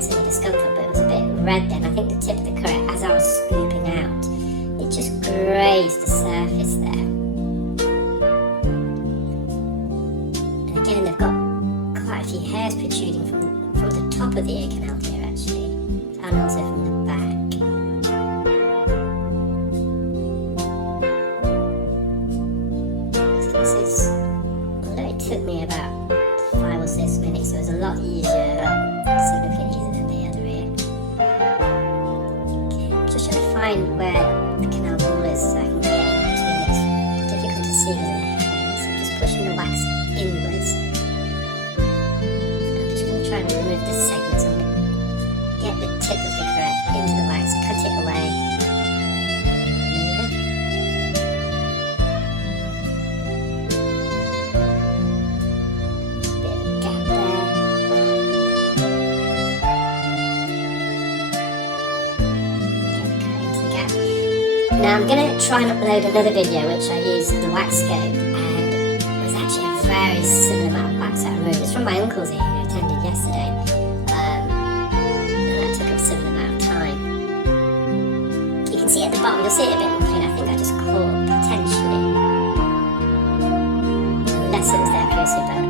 experience any discomfort, but it was a bit red then. I think the tip of the current, as I was scooping out, it just grazed the surface there. And again, they've got quite a few hairs protruding from the top of the ear canal here actually, and also from the back. So this is, although it took me about 5 or 6 minutes, it was a lot easier, significantly easier than the other ear. Okay, I'm just trying to find where the canal wall is so I can get in between it. It's difficult to see with the hairs, so I'm just pushing the wax inwards. I'm just going to try and remove this segment, so I'm going to get the tip of the current into the wax, cut it away, remove it. Bit of a gap there. Get the current into the gap. Now I'm going to try and upload another video which I used the wax scope, and it was actually a very similar amount of wax that I removed. It's from my uncle's ear who attended yesterday, and that took up a similar amount of time. You can see at the bottom, you'll see it a bit more clean. I think I just caught potentially lessens their accuracy, but